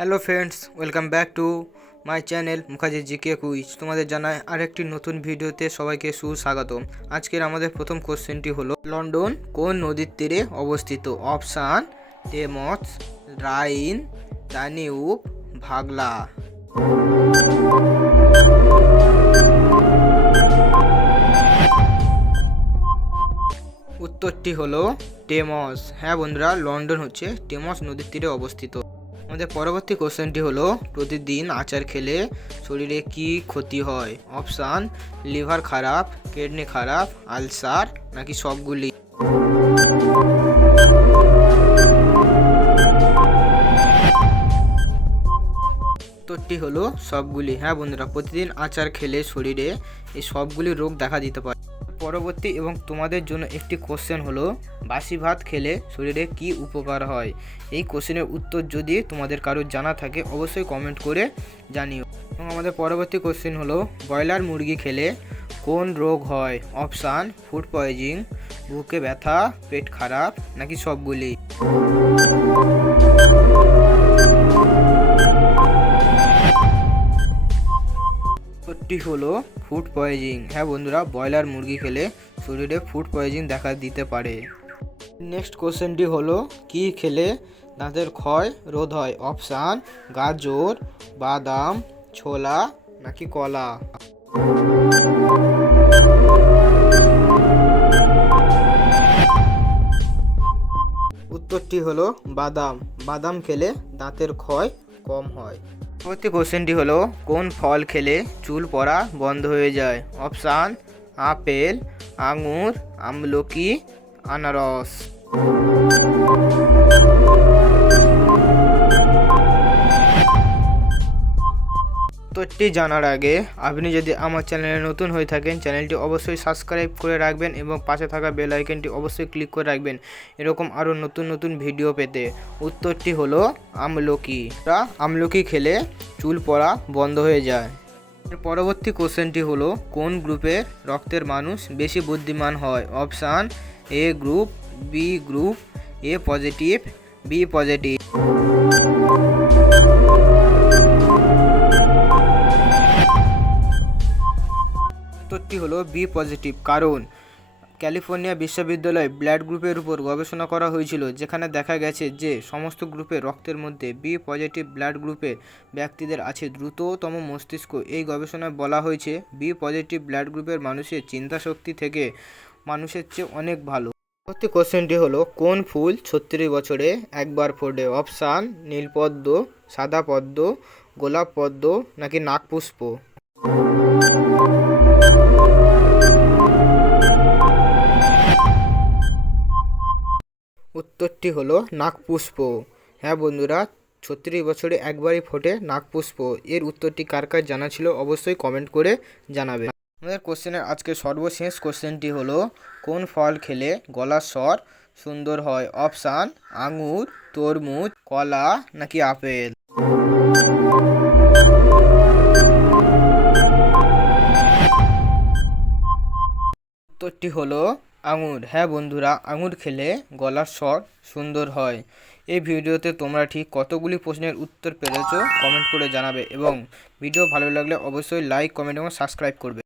Hello friends, welcome back to my channel Mukherjee GK quiz. তোমাদের জানায় আরেকটি নতুন ভিডিওতে সবাইকে সুস্বাগতম। আজকের আমাদের প্রথম কোশ্চেনটি হলো, লন্ডন কোন নদীর তীরে অবস্থিত? অপশান টেমস রাইন দানিউব ভাগলা। উত্তরটি হলো টেমস হ্যাঁ বন্ধুরা, লন্ডন হচ্ছে টেমস নদীর তীরে অবস্থিত। আমাদের পরবর্তী কোশ্চেনটি হলো, প্রতিদিন আচার খেলে শরীরে কি ক্ষতি হয়? অপশান, লিভার খারাপ, কিডনি খারাপ, আলসার, নাকি সবগুলি? উত্তরটি হলো সবগুলি। হ্যাঁ বন্ধুরা, প্রতিদিন আচার খেলে শরীরে এই সবগুলি রোগ দেখা দিতে পারে। পরবর্তী এবং তোমাদের জন্য একটি কোশ্চেন হলো, বাসি ভাত খেলে শরীরে কি উপকার হয়? এই কোশ্চেনের উত্তর যদি তোমাদের কারোর জানা থাকে, অবশ্যই কমেন্ট করে জানিও। এবং আমাদের পরবর্তী কোশ্চেন হলো, ব্রয়লার মুরগি খেলে কোন রোগ হয়? অপশান ফুড পয়জিং বুকে ব্যথা, পেট খারাপ, নাকি সবগুলি? উত্তরটি হলো ফুড পয়জিং হ্যাঁ বন্ধুরা, ব্রয়লার মুরগি খেলে শরীরে ফুড পয়জিং দেখা দিতে পারে। নেক্সট কোশ্চেনটি হলো, কি খেলে দাঁতের ক্ষয় রোধ হয়? অপশান গাজর, বাদাম, ছোলা নাকি কলা? উত্তরটি হলো বাদাম। বাদাম খেলে দাঁতের ক্ষয় কম হয়। পরবর্তী কোশ্চেনটি হলো, কোন ফল খেলে চুল পড়া বন্ধ হয়ে যায়? অপশান আপেল, আঙুর, আমলকি, আনারস। উত্তরটি জানার আগে আপনি যদি আমার চ্যানেলে নতুন হয়ে থাকেন, চ্যানেলটি অবশ্যই সাবস্ক্রাইব করে রাখবেন এবং পাশে থাকা বেল আইকনটি অবশ্যই ক্লিক করে রাখবেন। এরকম আরও নতুন নতুন ভিডিও পেতে। উত্তরটি হলো আমলকি। আমলকি খেলে চুল পড়া বন্ধ হয়ে যায়। পরবর্তী কোশ্চেনটি হলো, কোন গ্রুপের রক্তের মানুষ বেশি বুদ্ধিমান হয়? Option A group, B group, A positive, B positive. হলো বি পজিটিভ কারণ ক্যালিফোর্নিয়া বিশ্ববিদ্যালয়ে ব্লাড গ্রুপের উপর গবেষণা করা হয়েছিল, যেখানে দেখা গেছে যে সমস্ত গ্রুপের রক্তের মধ্যে বি পজিটিভ ব্লাড গ্রুপের ব্যক্তিদের আছে। দ্রুততম মস্তিষ্ক, এই গবেষণায় বলা হয়েছে বি পজিটিভ ব্লাড গ্রুপের মানুষের চিন্তাশক্তি থেকে মানুষের চেয়ে অনেক ভালো। পরবর্তী কোশ্চেনটি হলো, কোন ফুল ছত্রিশ বছরে একবার ফোটে? অপশান, নীলপদ্ম, সাদা পদ্ম, গোলাপ পদ্ম, নাকি নাগপুষ্প? উত্তরটি হলো নাগপুষ্প। হ্যাঁ বন্ধুরা, ছত্রিশ বছরে একবারই ফোটে নাগপুষ্প। এর উত্তরটি কার কার জানা ছিল অবশ্যই কমেন্ট করে জানাবে আমাদের কোশ্চেনের আজকে সর্বশেষ কোশ্চেনটি হলো, কোন ফল খেলে গলার স্বর সুন্দর হয়? অপশান আঙুর, তরমুজ, কলা নাকি আপেল? উত্তরটি হলো আঙুর। হ্যাঁ বন্ধুরা, আঙুর খেলে গলার স্বর সুন্দর হয়। এই ভিডিওতে তোমরা ঠিক কতগুলি প্রশ্নের উত্তর পেরেছ কমেন্ট করে জানাবে এবং ভিডিও ভালো লাগলে অবশ্যই লাইক, কমেন্ট এবং সাবস্ক্রাইব করবে।